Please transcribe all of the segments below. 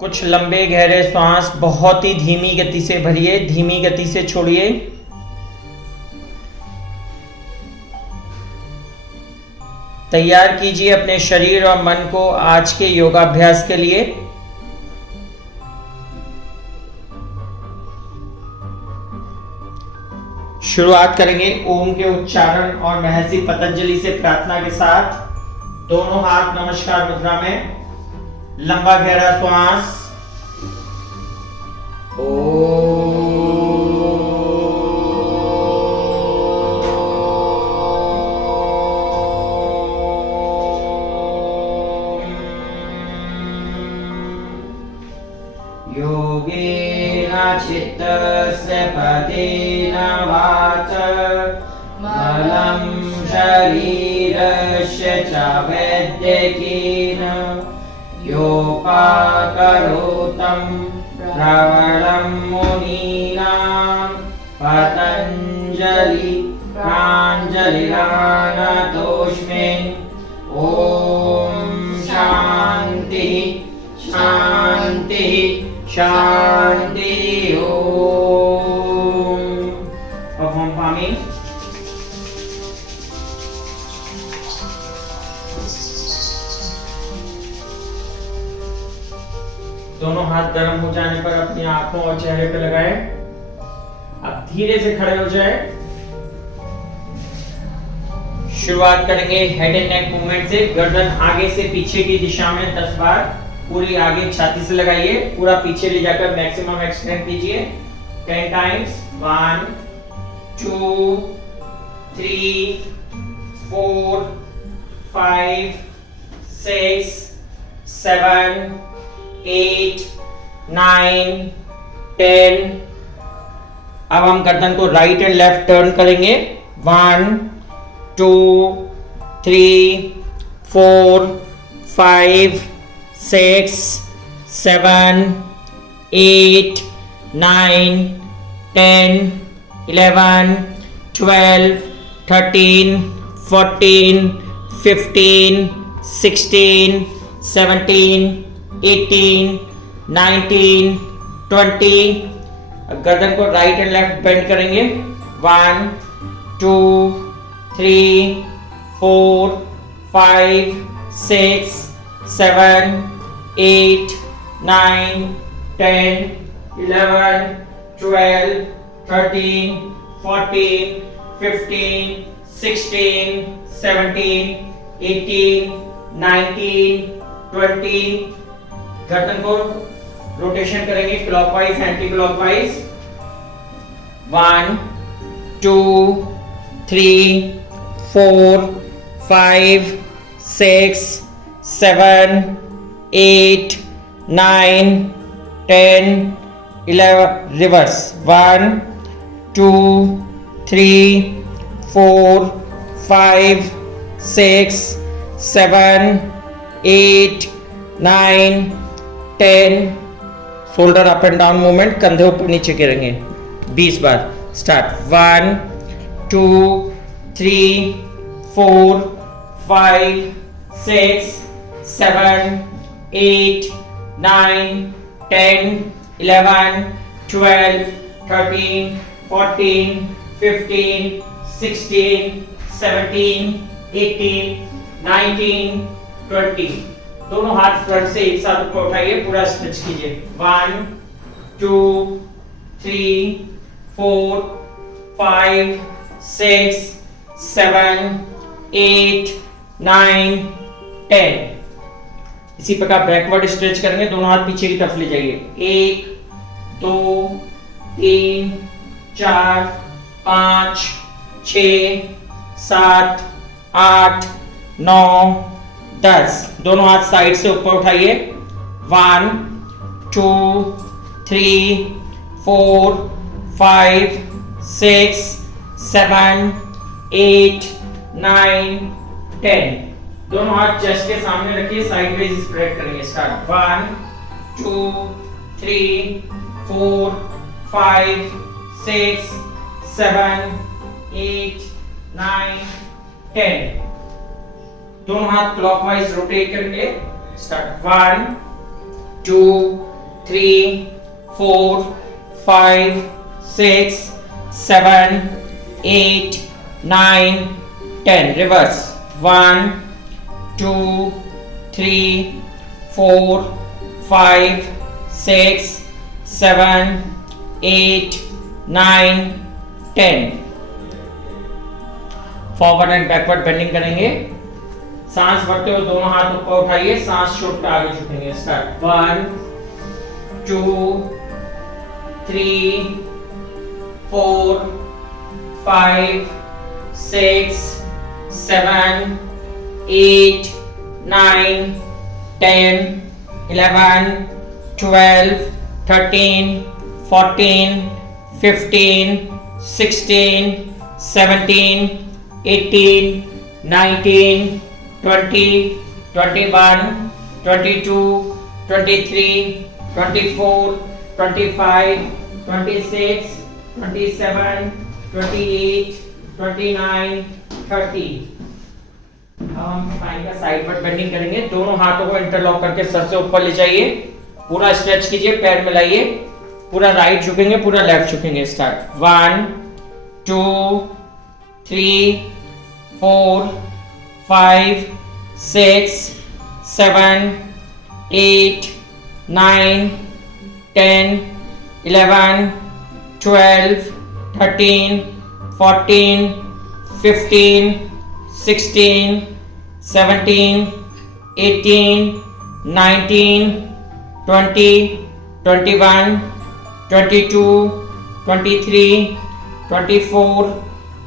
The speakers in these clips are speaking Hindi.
कुछ लंबे गहरे श्वास बहुत ही धीमी गति से भरिए, धीमी गति से छोड़िए। तैयार कीजिए अपने शरीर और मन को आज के योगाभ्यास के लिए। शुरुआत करेंगे ओम के उच्चारण और महर्षि पतंजलि से प्रार्थना के साथ। दोनों हाथ नमस्कार मुद्रा में, लंबा गहरा श्वास। योगेन चित्तस्य पदेन वाच मलं शरीरस्य च वैद्यकेन योपाकरोतं प्रवणं मुनीनां पतञ्जलि प्राञ्जलिरानतोऽस्मि। ॐ शान्ति शान्ति शांति। ओम। परफॉर्म पामी। दोनों हाथ गर्म हो जाने पर अपनी आंखों और चेहरे पे लगाएं। अब धीरे से खड़े हो जाएं। शुरुआत करेंगे हेड एंड नेक मूवमेंट से। गर्दन आगे से पीछे की दिशा में 10 बार पूरी आगे छाती से लगाइए, पूरा पीछे ले जाकर मैक्सिमम एक्सटेंड कीजिए 10 टाइम्स। 1 2 3 4 5 6 7 8 9 10। अब हम गर्दन को राइट एंड लेफ्ट टर्न करेंगे। 1 2 3 4 5 6 7 8 9 10 11 12 13 14 15 16 17 18 19 20। गर्दन को राइट एंड लेफ्ट बेंड करेंगे। 1 2 3 4 5 6 7 8 9 10 11 12 13 14 15 16 17 18 19 20। गर्दन को रोटेशन करेंगे clockwise anti clockwise. 1 2 3 4 5 6 7 8 9 10 11। Reverse. 1 2 3 4 5 6 7 8 9 10। Shoulder up and down movement, कंधे ऊपर नीचे गिरेंगे 20 बार। स्टार्ट। 1 2 3 4 5 6 7 8 9 10 11 12 13 14 15 16 17 18 19 20। दोनों हाथ फ्रंट से एक साथ ऊपर उठाइए, पूरा स्ट्रेच कीजिए। 1 2 3 4 5 6 7 8 9 10। इसी प्रकार बैकवर्ड स्ट्रेच करेंगे। दोनों हाथ पीछे की तरफ ले जाइए। 1 2 3 4 5 6 7 8 9 10। दोनों हाथ साइड से ऊपर उठाइए। 1 2 3 4 5 6 7 8 9 10। दोनों हाथ चेस्ट के सामने रखिए, साइडवेज स्प्रेड करेंगे। स्टार्ट। 1 2 3 4 5 6 7 8 9 10। दोनों हाथ क्लॉकवाइज रोटेट करेंगे। Start. 1 2 3, 4, 5, 6, 7, 8, 9, 10. Reverse. 1, 2, 3, 4, 5, 6, 7, 8, 9, 10. Forward and backward bending करेंगे। सांस भरते हुए दोनों हाथ ऊपर उठाइए, सांस छोड़ कर आगे झुकेंगे। स्टार्ट। 1, 2, 3, 4, 5, 6, 7, 8, 9, 10, 11, 12, 13, 14, 15, 16, 17, 18, 19, 20, 21, 22, 23, 24, 25, 26, 27, 28, 29, 30. अब हम स्पाइन का साइडवर्ड बेंडिंग करेंगे। दोनों हाथों को इंटरलॉक करके सर से ऊपर ले जाइए, पूरा स्ट्रेच कीजिए, पैर मिलाइए, पूरा राइट झुकेंगे, पूरा लेफ्ट झुकेंगे। स्टार्ट। 1, 2, 3, 4, 5, 6, 7, 8, 9, 10, 11, 12, 13, 14, 15, 16, 17, 18, 19, 20, 21, 22, 23, 24,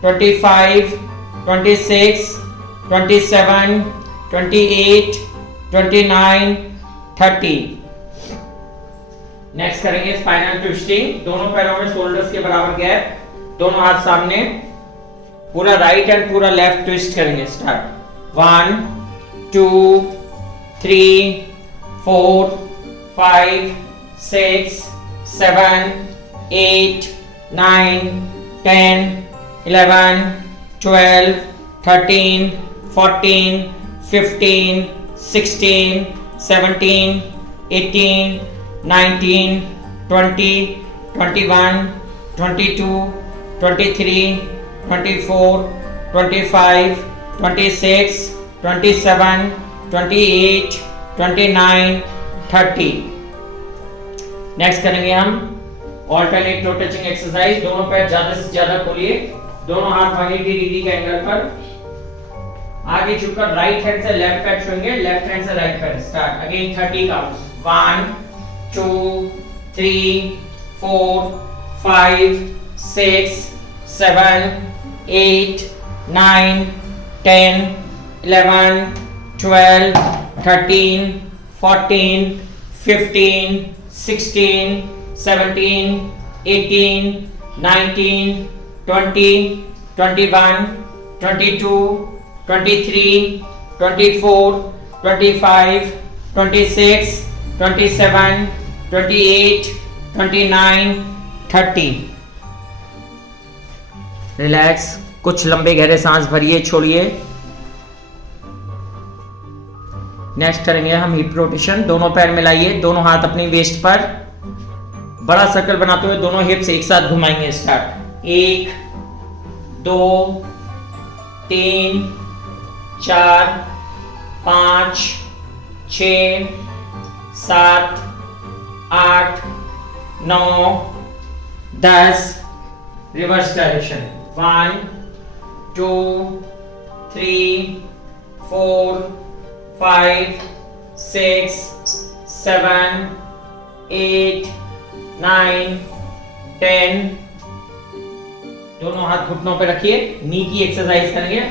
25, 26, 27, 28, 29, 30. नेक्स्ट करेंगे स्पाइनल ट्विस्टिंग। दोनों पैरों में शोल्डर्स के बराबर गैप, दोनों हाथ सामने, पूरा राइट एंड पूरा लेफ्ट ट्विस्ट करेंगे। स्टार्ट। 1, 2, 3, 4, 5, 6, 7, 8, 9, 10, 11, 12, 13, 14, 15, 16, 17, 18, 19, 20, 21, 22, 23, 24, 25, 26, 27, 28, 29, 30. नेक्स्ट करेंगे हम ऑल्टरनेट टो टचिंग एक्सरसाइज। दोनों पैर ज्यादा से ज्यादा खोलिए, दोनों हाथ 180 डिग्री के एंगल पर आगे झुककर राइट हैंड से लेफ्ट पैर छुएंगे, लेफ्ट हैंड से राइट पैर। स्टार्ट। Again 30 counts. 1, 2, 3, 4, 5, 6, 7, 8, 9, 10, 11, 12, 13, 14, 15, 16, 17, 18, 19, 20, 21, 22, 23, 24, 25, 26, 27, 28, 29, 30. रिलैक्स, कुछ लंबे गहरे सांस भरिए, छोड़िए। नेक्स्ट करेंगे हम हिप रोटेशन। दोनों पैर मिलाइए, दोनों हाथ अपनी वेस्ट पर, बड़ा सर्कल बनाते हुए दोनों हिप्स एक साथ घुमाएंगे। स्टार्ट। 1, 2, 3, 4, 5, 6, 7, 8, 9, 10. Reverse direction. 1, 2, 3, 4, 5, 6, 7, 8, 9, 10. दोनों हाथ घुटनों पे रखिए, नी की एक्सरसाइज करेंगे,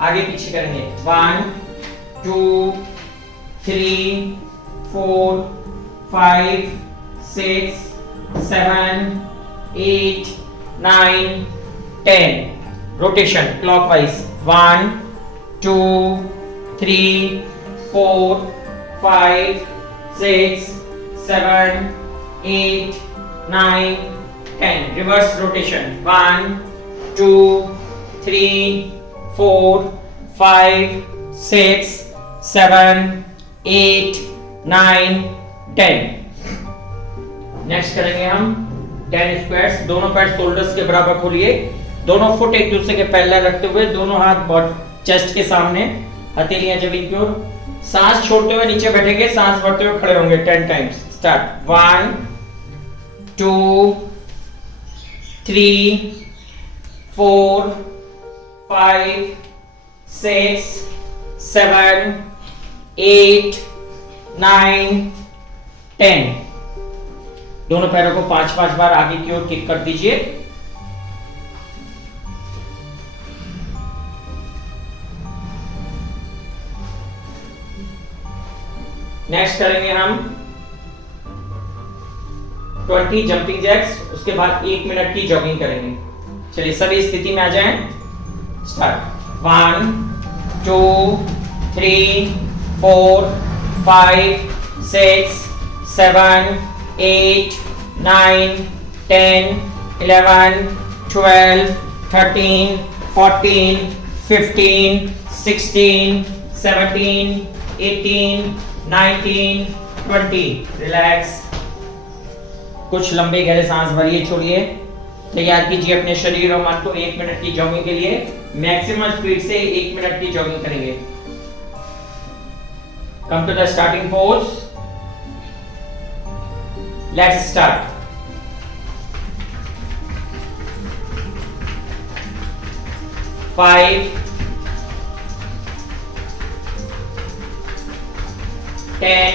आगे पीछे करेंगे। 1, 2, 3, 4, 5, 6, 7, 8, 9, 10. Rotation clockwise. 1, 2, 3, 4, 5, 6, 7, 8, 9, 10. Reverse rotation. 1, 2, 3, 4, 5, 6, 7, 8, 9, 10. Next करेंगे हम 10 स्क्वायर्स। दोनों पैर शोल्डर्स के बराबर खोलिए, दोनों फुट एक दूसरे के पैरेलल रखते हुए, दोनों हाथ चेस्ट के सामने, हथेलियां जमीन की ओर। सांस छोड़ते हुए नीचे बैठेंगे, सांस भरते हुए खड़े होंगे 10 टाइम्स। स्टार्ट। 1 2 3 4 5 6 7 8 9 10। दोनों पैरों को 5-5 बार आगे की ओर किक कर दीजिए। नेक्स्ट करेंगे हम 20 जंपिंग जैक्स, उसके बाद 1 मिनट की जॉगिंग करेंगे। चलिए सभी स्थिति में आ जाएं। स्टार्ट। 1 2 3 4 5 6 7 8 9 10 11 12 13 14 15 16 17 18 19 20। रिलैक्स। कुछ लंबे गहरे सांस भरिए, छोड़िए। तैयार कीजिए अपने शरीर और मन को 1 मिनट की जॉगिंग के लिए। मैक्सिमम स्पीड से 1 मिनट की जॉगिंग करेंगे। Come to the starting pose. Let's start. Five, 10,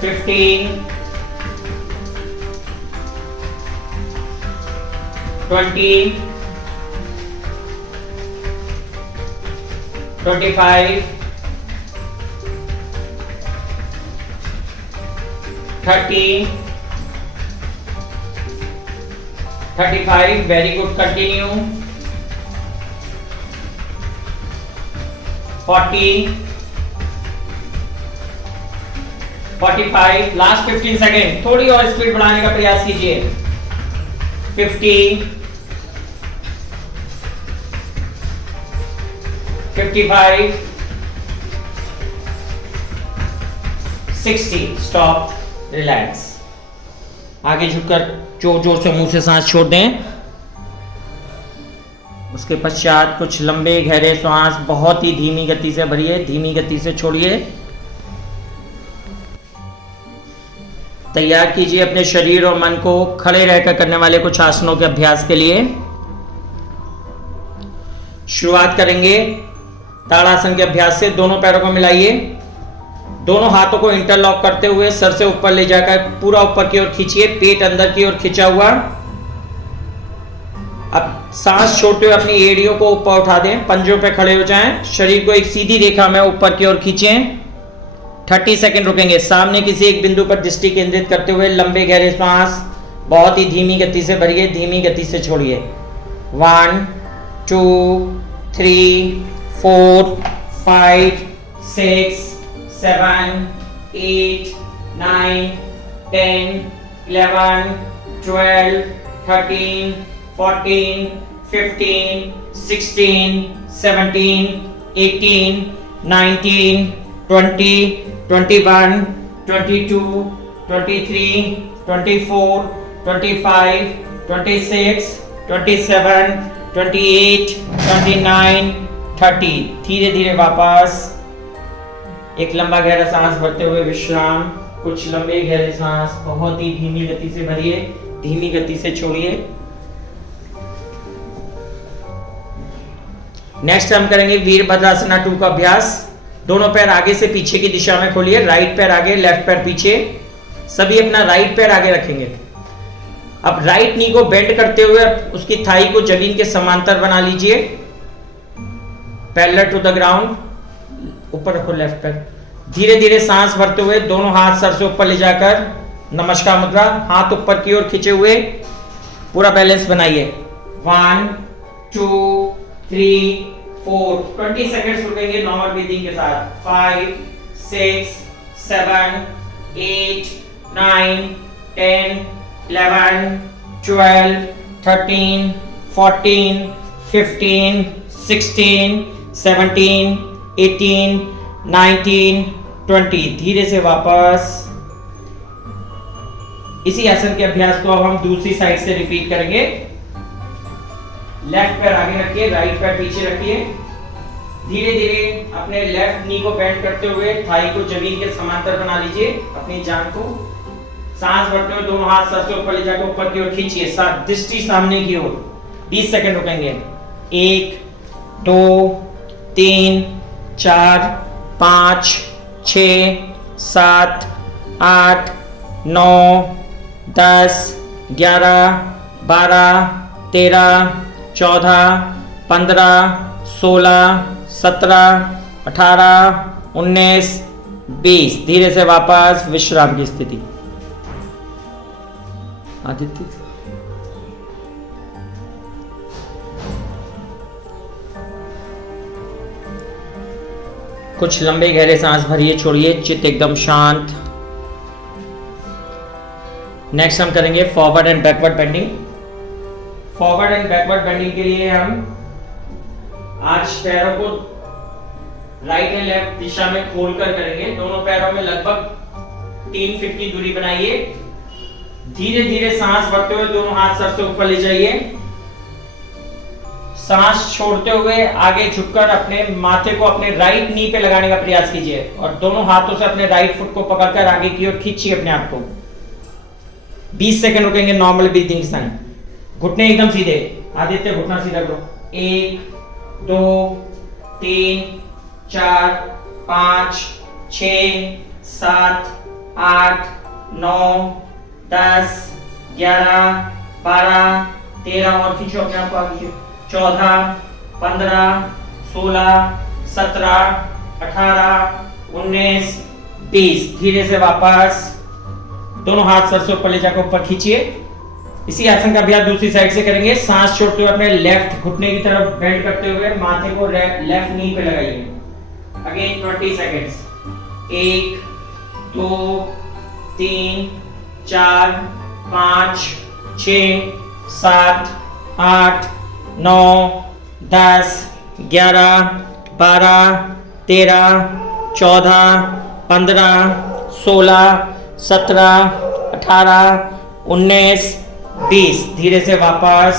15, 20, 25, 30, 35. Very good. Continue. 40, 45. Last 15 second. थोड़ी और स्पीड बढ़ाने का प्रयास कीजिए। 50, 55, 60. स्टॉप। रिलैक्स। आगे झुककर जोर जोर से मुंह से सांस छोड़ दें। उसके पश्चात कुछ लंबे गहरे सांस बहुत ही धीमी गति से भरिए, धीमी गति से छोड़िए। तैयार कीजिए अपने शरीर और मन को खड़े रहकर करने वाले कुछ आसनों के अभ्यास के लिए। शुरुआत करेंगे ताड़ासन के अभ्यास से। दोनों पैरों को मिलाइए, दोनों हाथों को इंटरलॉक करते हुए सर से ऊपर ले जाकर पूरा ऊपर की ओर खींचिए, पेट अंदर की ओर खींचा हुआ। अब सांस छोड़ते हुए अपनी एड़ियों को ऊपर उठा दें, पंजों पे खड़े हो जाएं, शरीर को एक सीधी रेखा में ऊपर की ओर खींचें। 30 सेकंड रुकेंगे। सामने किसी एक बिंदु पर दृष्टि केंद्रित करते हुए लंबे गहरे सांस बहुत ही धीमी गति से भरिए, धीमी गति से छोड़िए। 1 2 3 4 5 6 7 8 9 10 11 12 13 14 15 16 17 18 19 20 21 22 23 24 25 26 27 28 29 30। धीरे धीरे वापस एक लंबा गहरा सांस भरते हुए विश्राम। कुछ लंबे गहरे सांस बहुत ही धीमी गति से भरिए, धीमी गति से छोड़िए। नेक्स्ट हम करेंगे वीरभद्रासना 2 का अभ्यास। दोनों पैर आगे से पीछे की दिशा में खोलिए, राइट पैर आगे, लेफ्ट पैर पीछे। सभी अपना राइट पैर आगे रखेंगे। अब राइट नी को बेंड करते हुए उसकी थाई को जमीन के समांतर बना लीजिए, पैरेलल टू द ग्राउंड। ऊपर रखो लेफ्ट पैर। धीरे धीरे सांस भरते हुए दोनों हाथ सर से ऊपर ले जाकर नमस्कार मुद्रा, हाथ ऊपर की ओर खींचे हुए पूरा बैलेंस बनाइए। 1 2 3 4 20 सेकंड्स रुकेंगे नॉर्मल ब्रीदिंग के साथ। 5 6 7 8 9 10 11 12 13 14 15 16 17 18 19 20। धीरे से वापस। इसी आसन के अभ्यास को अब हम दूसरी साइड से रिपीट करेंगे। लेफ्ट पैर आगे रखिए, राइट पैर पीछे रखिए। धीरे धीरे अपने लेफ्ट नी को बेंड करते हुए थाई को जमीन के समांतर बना लीजिए। अपनी जान को सांस भरते हुए दोनों हाथ सर से ऊपर ले जाकर ऊपर की ओर खींचिए, दृष्टि सामने की ओर। 20 सेकंड रुकेंगे। 1 2 3 4 5 6 7 8 9 10 11 12 13 14 15 16 17 18 19 20। धीरे से वापस विश्राम की स्थिति। आदित्य कुछ लंबे गहरे सांस भरिए, छोड़िए, चित्त एकदम शांत। नेक्स्ट हम करेंगे forward and backward bending. Forward and backward bending के लिए हम आज पैरों को राइट एंड लेफ्ट दिशा में खोलकर करेंगे। दोनों पैरों में लगभग 3 फीट की दूरी बनाइए। धीरे धीरे सांस भरते हुए दोनों हाथ सर से ऊपर ले जाइए। सांस छोड़ते हुए आगे झुककर अपने माथे को अपने राइट नी पे लगाने का प्रयास कीजिए और दोनों हाथों से अपने राइट फुट को पकड़कर आगे की ओर खींचिए अपने आप को। 20 सेकंड रुकेंगे नॉर्मल ब्रीथिंग के साथ। घुटने एकदम सीधे। आदित्य घुटना सीधा करो। 1 2 3 4 5 6 7 8 9 10 11 12 13 और खींचो अपने आप को आगे। 14 15 16 17 18 19 20। धीरे से वापस दोनों हाथ सर से ऊपर ले जाकर ऊपर खींचिए। इसी आसन का अभ्यास दूसरी साइड से करेंगे। सांस छोड़ते हुए अपने लेफ्ट घुटने की तरफ बेंड करते हुए माथे को लेफ्ट नी पे लगाइए। Again 20 seconds. 1 2 3 4 5 6 7 8 9 10 11 12 13 14 15 16 17 18 19 20। धीरे से वापस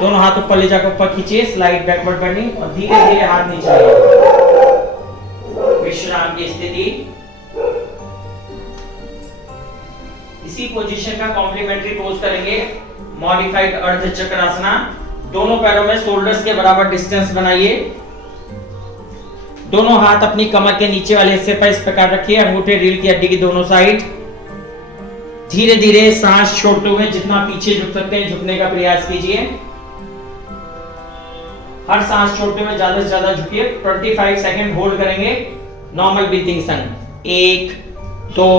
दोनों हाथ ऊपर ले जाकर ऊपर खींचिए। स्लाइड बैकवर्ड बेंडिंग और धीरे धीरे हाथ नीचे आइए। विश्राम की स्थिति। इसी पोजीशन का कॉम्प्लीमेंट्री पोज करेंगे, मॉडिफाइड अर्ध चक्रासना। दोनों पैरों में शोल्डर्स के बराबर डिस्टेंस बनाइए। दोनों हाथ अपनी कमर के नीचे वाले हिस्से पर इस प्रकार रखिए, अंगूठे रीढ़ की हड्डी की दोनों साइड। धीरे धीरे सांस छोड़ते हुए जितना पीछे झुक सकते हैं झुकने का प्रयास कीजिए। हर सांस छोड़ते हुए ज्यादा से ज्यादा झुकिए। 25 सेकंड होल्ड करेंगे नॉर्मल ब्रीथिंग संग। 1 2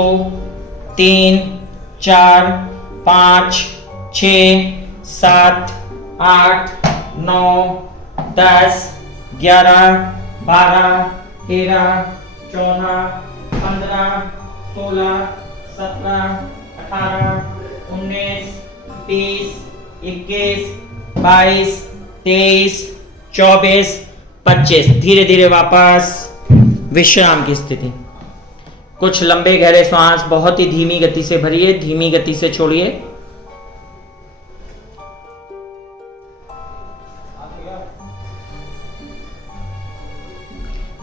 3 4 5 6 7 8 9 10 11 12 13 14 15 16 17 18 19 20 21 22 23 24 25। धीरे धीरे वापस विश्राम की स्थिति। कुछ लंबे गहरे सांस बहुत ही धीमी गति से भरिए, धीमी गति से छोड़िए।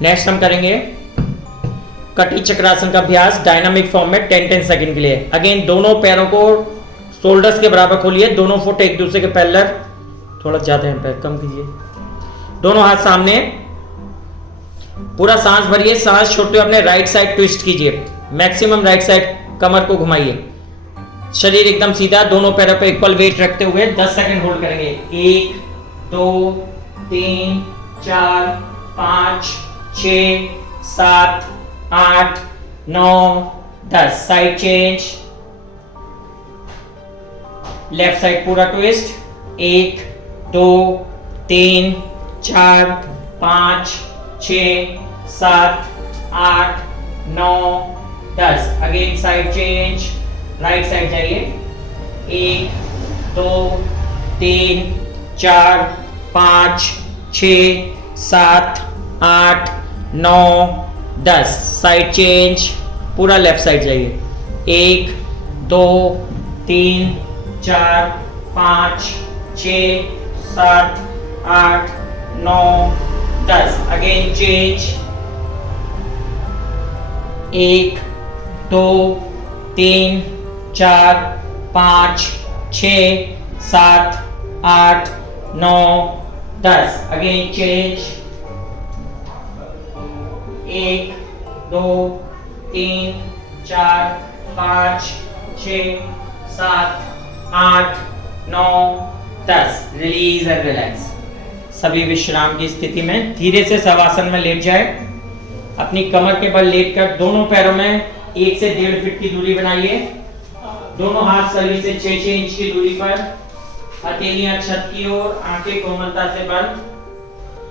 नेक्स्ट हम करेंगे कटी चक्रासन का अभ्यास डायनामिक फॉर्म में 10-10 सेकंड के लिए। अगेन दोनों पैरों को शोल्डर्स के बराबर खोलिए। दोनों फुट एक दूसरे के पैरेलल। थोड़ा ज्यादा है पैर कम कीजिए। दोनों हाथ सामने। पूरा सांस भरिए। सांस छोड़ते हुए अपने राइट साइड ट्विस्ट कीजिए। मैक्सिमम राइट साइड कमर को घुमाइए। शरीर एकदम सीधा। दोनों पैरों पर इक्वल वेट रखते हुए 10 सेकंड होल्ड करेंगे। 1 2 3 4 5 6 7 8 9 10। Side change. लेफ्ट साइड पूरा twist. 1 2 3 4 5 6 7 8 9 10। Again side change. Right side जाइए। 1 2 3 4 5 6 7 8 9 10, साइड चेंज, पूरा लेफ्ट साइड जाइए, 1 2 3 4 5 6 7 8 9 10, again change, 1 2 3 4 5 6 7 8 9 10, again change, 1 2 3 4 5 6 7 8 9 10, release and relax. सभी विश्राम की स्थिति में धीरे से शवासन में लेट जाए। अपनी कमर के बल लेटकर दोनों पैरों में 1 से 1.5 फीट की दूरी बनाइए। दोनों हाथ शरीर से 6-6 इंच की दूरी पर, हथेलियां छत की ओर, आंखें कोमलता से बंद।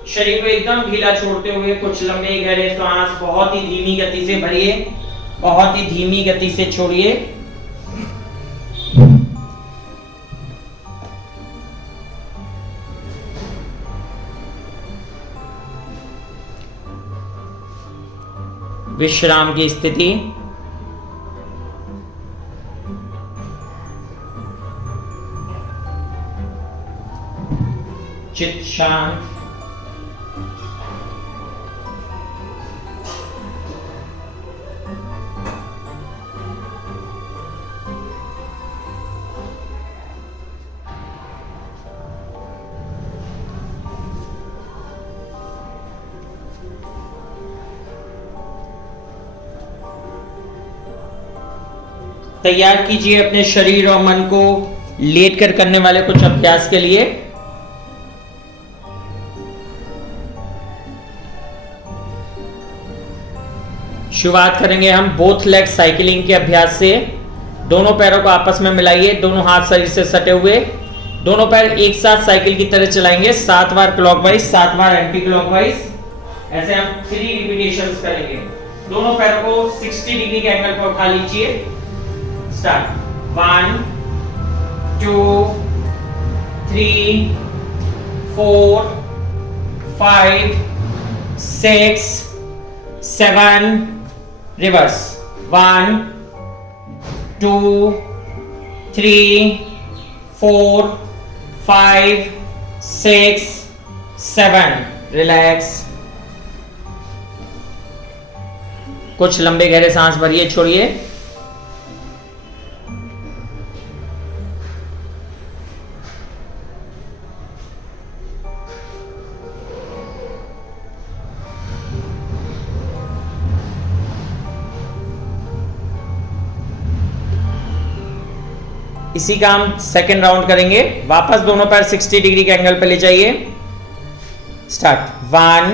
शरीर को एकदम ढीला छोड़ते हुए कुछ लंबे गहरे सांस बहुत ही धीमी गति से भरिए, बहुत ही धीमी गति से छोड़िए। विश्राम की स्थिति, चित्त शांत, तैयार कीजिए अपने शरीर और मन को लेटकर करने वाले कुछ अभ्यास के लिए। शुरुआत करेंगे हम बोथ लेग साइकिलिंग के अभ्यास से। दोनों पैरों को आपस में मिलाइए, दोनों हाथ शरीर से सटे हुए, दोनों पैर एक साथ साइकिल की तरह चलाएंगे, 7 बार क्लॉकवाइज, 7 बार एंटी क्लॉकवाइज। ऐसे हम 3 रिपीटेशंस करेंगे। दोनों पैरों को 60 डिग्री के एंगल पर उठा लीजिए। Start, 1 2 3 4 5 6 7, reverse, 1 2 3 4 5 6 7, relax. कुछ लंबे गहरे सांस भरिए, छोड़िए। इसी का हम सेकेंड राउंड करेंगे। वापस दोनों पैर 60 डिग्री के एंगल पे ले जाइए। Start, 1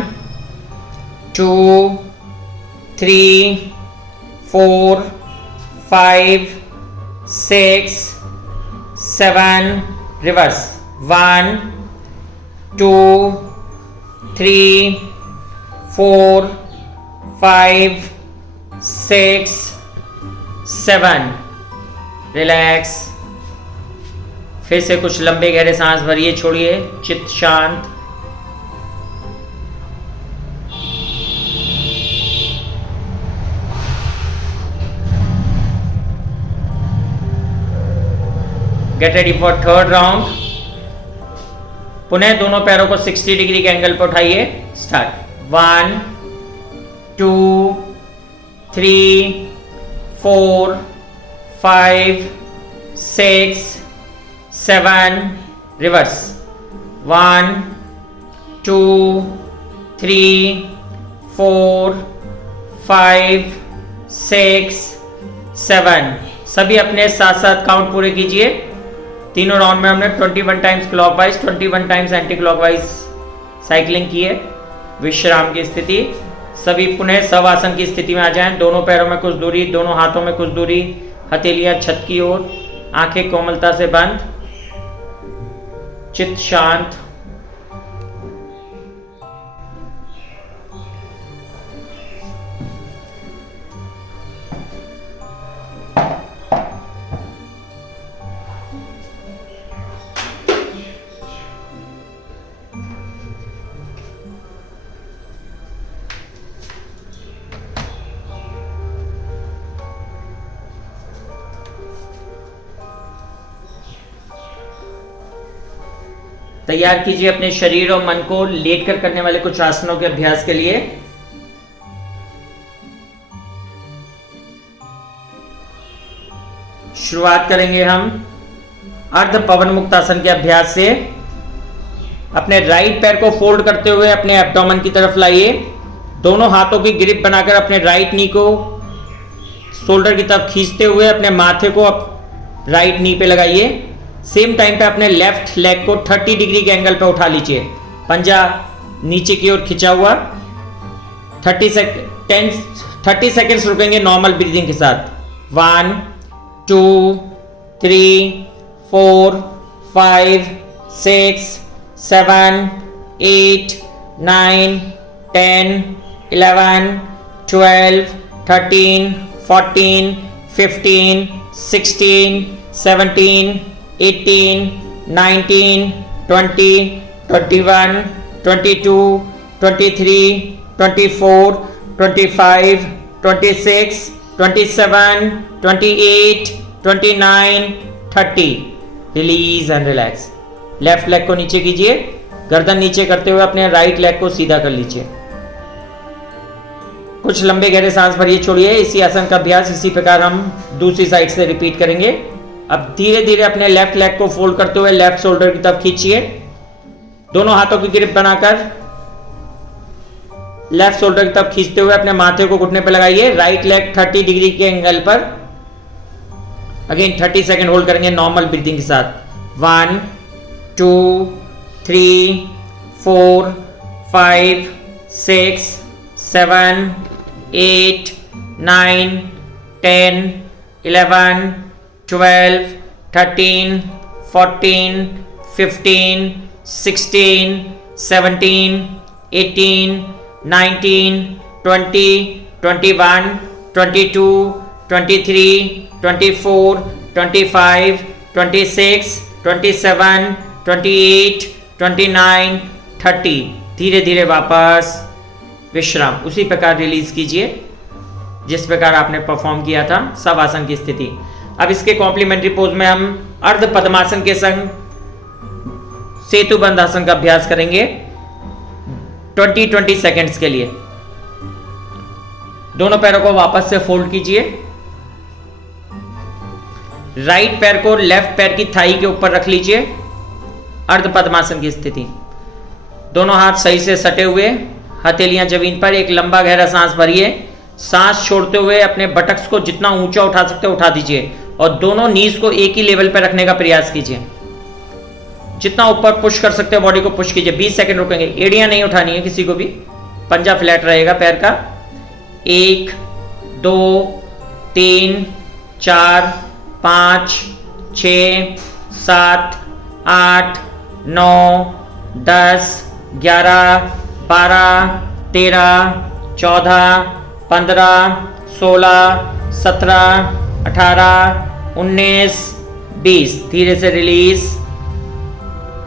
2 3 4 5 6 7, reverse, 1 2 3 4 5 6 7, relax. फिर से कुछ लंबे गहरे सांस भरिए, छोड़िए, चित्त शांत। Get ready for third round. पुनः दोनों पैरों को 60 डिग्री के एंगल पर उठाइए। Start, 1 2 3 4 5 6 7, reverse, 1 2 3 4 5 6 7। सभी अपने साथ साथ काउंट पूरे कीजिए। तीनों राउंड में हमने 21 times clockwise, 21 times anti clockwise cycling की है। विश्राम की स्थिति, सभी पुनः शवासन की स्थिति में आ जाएं। दोनों पैरों में कुछ दूरी, दोनों हाथों में कुछ दूरी, हथेलियां छत की ओर, आंखें कोमलता से बंद, चित्त शांत। तैयार कीजिए अपने शरीर और मन को लेटकर करने वाले कुछ आसनों के अभ्यास के लिए। शुरुआत करेंगे हम अर्ध पवन मुक्तासन के अभ्यास से। अपने राइट पैर को फोल्ड करते हुए अपने एब्डोमेन की तरफ लाइए। दोनों हाथों की ग्रिप बनाकर अपने राइट नी को शोल्डर की तरफ खींचते हुए अपने माथे को राइट नी पे लगाइए। सेम टाइम पे अपने लेफ्ट लेग को 30 डिग्री के एंगल पे उठा लीजिए, पंजा नीचे की ओर खिंचा हुआ। 30 सेकेंड्स रुकेंगे नॉर्मल ब्रीदिंग के साथ। 1 2 3 4 5 6 7 8 9 10 11 12 13 14 15 16 17 18 19 20 21 22 23 24 25 26 27 28 29 30। Release and relax. Left leg को नीचे कीजिए, गर्दन नीचे करते हुए अपने राइट लेग को सीधा कर लीजिए। कुछ लंबे गहरे सांस भरिए, छोड़िए। इसी आसन का अभ्यास इसी प्रकार हम दूसरी साइड से रिपीट करेंगे। अब धीरे धीरे अपने लेफ्ट लेग को फोल्ड करते हुए लेफ्ट शोल्डर की तरफ खींचिए। दोनों हाथों की ग्रिप बनाकर लेफ्ट शोल्डर की तरफ खींचते हुए अपने माथे को घुटने पर लगाइए। राइट लेग 30 डिग्री के एंगल पर। अगेन 30 सेकेंड होल्ड करेंगे नॉर्मल ब्रीदिंग के साथ। 1 2 3 4 5 6 7 8 9 10 11 12 13 14 15 16 17 18 19 20 21 22 23 24 25 26 27 28 29 30। धीरे धीरे वापस विश्राम। उसी प्रकार रिलीज कीजिए जिस प्रकार आपने परफॉर्म किया था शवासन की स्थिति। अब इसके कॉम्प्लीमेंट्री पोज में हम अर्ध पद्मासन के संग सेतु बंध आसन का अभ्यास करेंगे 20 सेकेंड्स के लिए। दोनों पैरों को वापस से फोल्ड कीजिए। राइट पैर को लेफ्ट पैर की थाई के ऊपर रख लीजिए, अर्ध पद्मासन की स्थिति। दोनों हाथ सही से सटे हुए, हथेलियां जमीन पर। एक लंबा गहरा सांस भरिए। सांस छोड़ते हुए अपने बटक्स को जितना ऊंचा उठा सकते हो उठा दीजिए और दोनों नीज को एक ही लेवल पर रखने का प्रयास कीजिए। जितना ऊपर पुश कर सकते हो बॉडी को पुश कीजिए। 20 सेकंड रुकेंगे। एड़ियां नहीं उठानी है किसी को भी, पंजा फ्लैट रहेगा पैर का। 1 2 3 4 5 6 7 8 9 10 11 12 13 14 15 16 17 18 19 20। धीरे से रिलीज।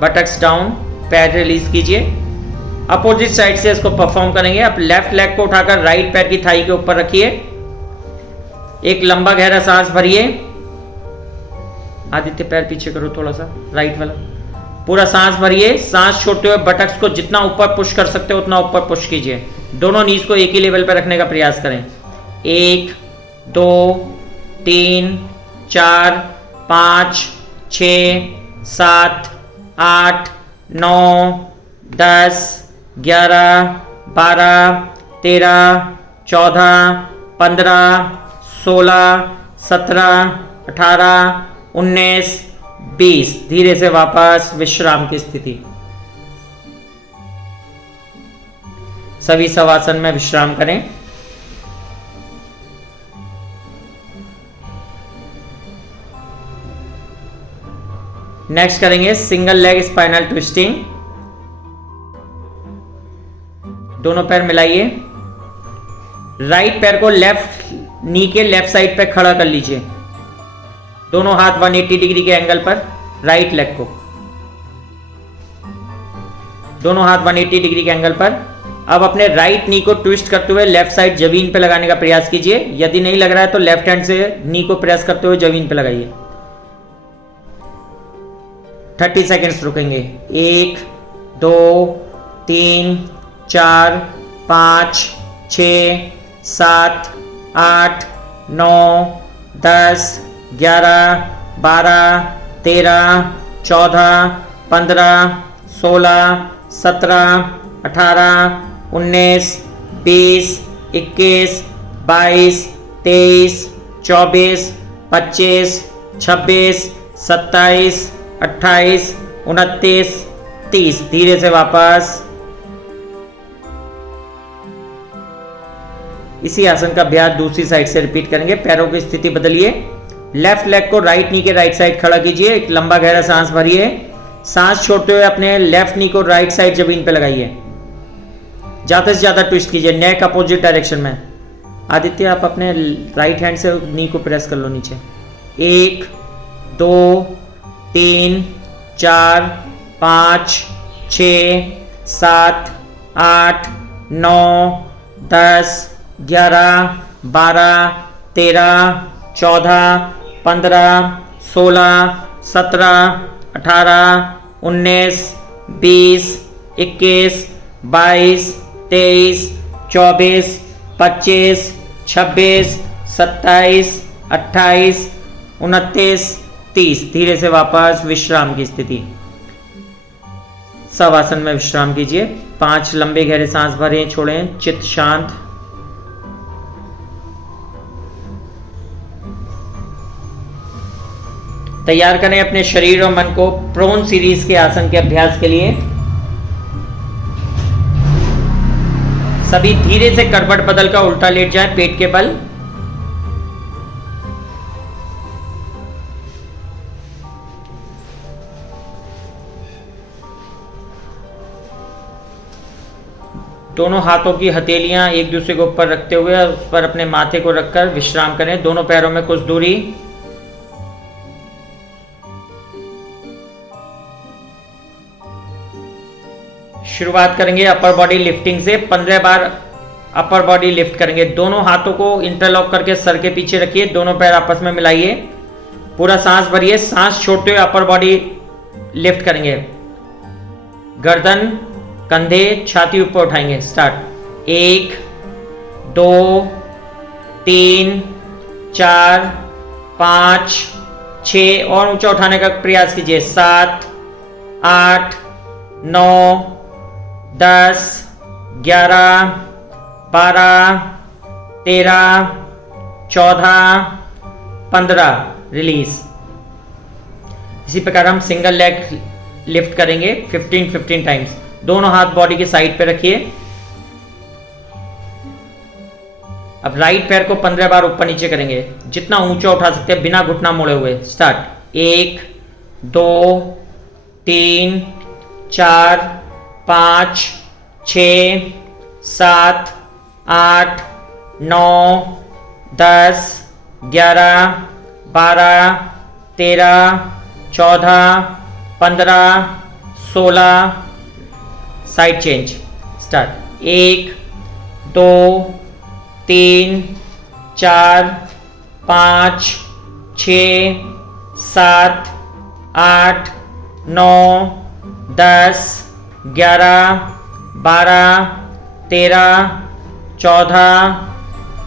बटक्स डाउन, पैर रिलीज कीजिए। अपोजिट साइड से इसको परफॉर्म करेंगे। अब लेफ्ट लेग को उठाकर राइट पैर की थाई के ऊपर रखिए। एक लंबा गहरा सांस भरिए। आदित्य पैर पीछे करो थोड़ा सा, राइट वाला। पूरा सांस भरिए। सांस छोड़ते हुए बटक्स को जितना ऊपर पुश कर सकते हो उतना ऊपर पुश कीजिए। दोनों नीज को एक ही लेवल पर रखने का प्रयास करें। 1 2 3 4 5 6 7 8 9 10 11 12 13 14 15 16 17 18 19 20। धीरे से वापस विश्राम की स्थिति। सभी शवासन में विश्राम करें। नेक्स्ट करेंगे सिंगल लेग स्पाइनल ट्विस्टिंग। दोनों पैर मिलाइए। राइट पैर को लेफ्ट नी के लेफ्ट साइड पे खड़ा कर लीजिए। दोनों हाथ 180 डिग्री के एंगल पर। राइट लेग को दोनों हाथ 180 डिग्री के एंगल पर। अब अपने राइट नी को ट्विस्ट करते हुए लेफ्ट साइड जमीन पे लगाने का प्रयास कीजिए। यदि नहीं लग रहा है तो लेफ्ट हैंड से नी को प्रेस करते हुए जमीन पे लगाइए। 30 सेकेंड्स रुकेंगे। 1 2 3 4 5 6 7 8 9 10 11 12 13 14 15 16 17 18 19 20 21 22 23 24 25 26 27 28 29 30। धीरे से वापस। इसी आसन का अभ्यास दूसरी साइड से रिपीट करेंगे। पैरों की स्थिति बदलिए। लेफ्ट लेग को राइट नी के राइट साइड खड़ा कीजिए। एक लंबा गहरा सांस भरिए। सांस छोड़ते हुए अपने लेफ्ट नी को राइट साइड जमीन पे लगाइए। ज्यादा से ज्यादा ट्विस्ट कीजिए, नेक अपोजिट डायरेक्शन में। आदित्य, आप अपने राइट हैंड से नी को प्रेस कर लो नीचे। 1 2 3 4 5 6 7 8 9 10 11 12 13 14 15 16 17 18 19 20 21 22 23 24 25 26 27 28 29 30। धीरे से वापस विश्राम की स्थिति। सब आसन में विश्राम कीजिए। 5 लंबे गहरे सांस भरें, छोड़ें, चित्त शांत। तैयार करें अपने शरीर और मन को प्रोन सीरीज के आसन के अभ्यास के लिए। सभी धीरे से करवट बदल कर उल्टा लेट जाए, पेट के बल। दोनों हाथों की हथेलियां एक दूसरे के ऊपर रखते हुए उस पर अपने माथे को रखकर विश्राम करें। दोनों पैरों में कुछ दूरी। शुरुआत करेंगे अपर बॉडी लिफ्टिंग से। 15 बार अपर बॉडी लिफ्ट करेंगे। दोनों हाथों को इंटरलॉक करके सर के पीछे रखिए। दोनों पैर आपस में मिलाइए। पूरा सांस भरिए। सांस छोड़ते हुए अपर बॉडी लिफ्ट करेंगे। गर्दन, कंधे, छाती ऊपर उठाएंगे। स्टार्ट। 1 2 3 4 5 6 और ऊंचा उठाने का प्रयास कीजिए। 7 8 9 10 11 12 13 14 15। रिलीज। इसी प्रकार हम सिंगल लेग लिफ्ट करेंगे 15 टाइम्स। दोनों हाथ बॉडी के साइड पे रखिए। अब राइट पैर को 15 बार ऊपर नीचे करेंगे, जितना ऊंचा उठा सकते हैं बिना घुटना मोड़े हुए। स्टार्ट। 1 2 3 4 5 6 7 8 9 10 11 12 13 14 15 16। Side change. स्टार्ट। 1 2 3 4 5 6 7 8 9 10 11 12 13 14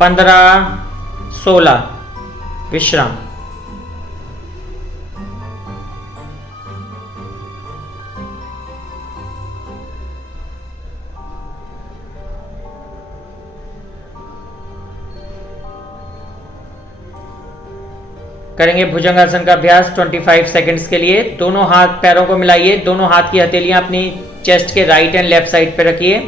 15 16। विश्राम। करेंगे भुजंगासन का अभ्यास 25 सेकंड्स के लिए। दोनों हाथ पैरों को मिलाइए। दोनों हाथ की हथेलियां अपनी चेस्ट के राइट एंड लेफ्ट साइड पे रखिए।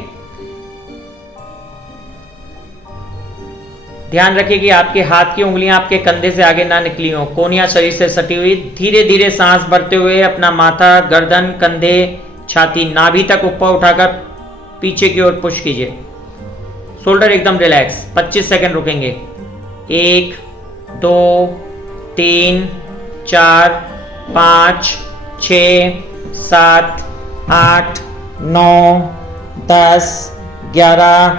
ध्यान रखिए कि आपके हाथ की उंगलियां आपके कंधे से आगे ना निकली हो, कोहनियां शरीर से सटी हुई। धीरे धीरे सांस भरते हुए अपना माथा, गर्दन, कंधे, छाती, नाभि तक ऊपर उठाकर पीछे की ओर पुश कीजिए। शोल्डर एकदम रिलैक्स। 25 सेकंड रुकेंगे। 1 2 3 4 5 6 7 8 9 10 11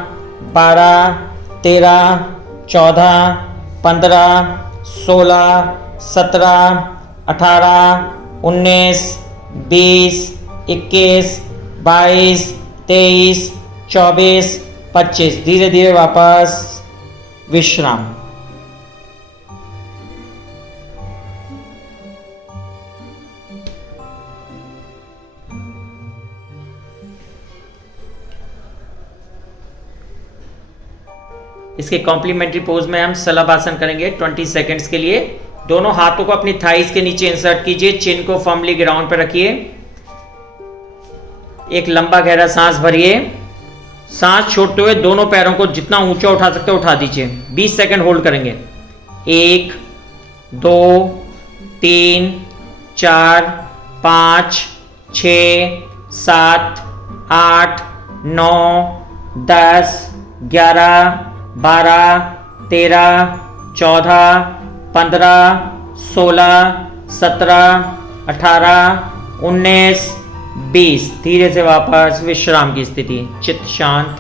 12 13 14 15 16 17 18 19 20, 21, 22, 23, 24, 25। धीरे धीरे वापस विश्राम। इसके कॉम्प्लीमेंट्री पोज में हम शलभासन करेंगे 20 सेकेंड्स के लिए। दोनों हाथों को अपनी थाइस के नीचे इंसर्ट कीजिए, चिन को फर्मली ग्राउंड पर रखिए। एक लंबा गहरा सांस भरिए। सांस छोड़ते हुए दोनों पैरों को जितना ऊंचा उठा सकते हो उठा दीजिए। 20 सेकेंड होल्ड करेंगे। 1, 2, 3, 4, 5, 6, 7, 8, 9, 10, 11, 12, 13, 14, 15, 16, 17, 18, 19, 20। धीरे से वापस विश्राम की स्थिति। चित्त शांत,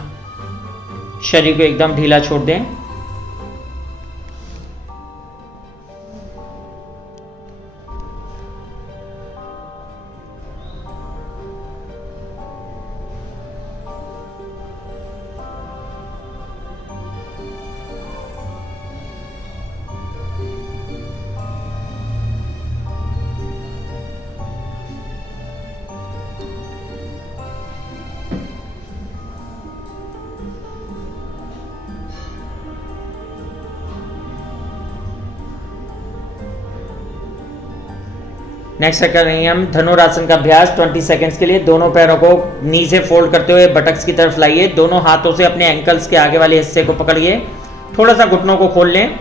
शरीर को एकदम ढीला छोड़ दें। नेक्स्ट करेंगे हम धनुरासन का अभ्यास 20 सेकेंड्स के लिए। दोनों पैरों को नी से फोल्ड करते हुए बटक्स की तरफ लाइए। दोनों हाथों से अपने एंकल्स के आगे वाले हिस्से को पकड़िए। थोड़ा सा घुटनों को खोल लें।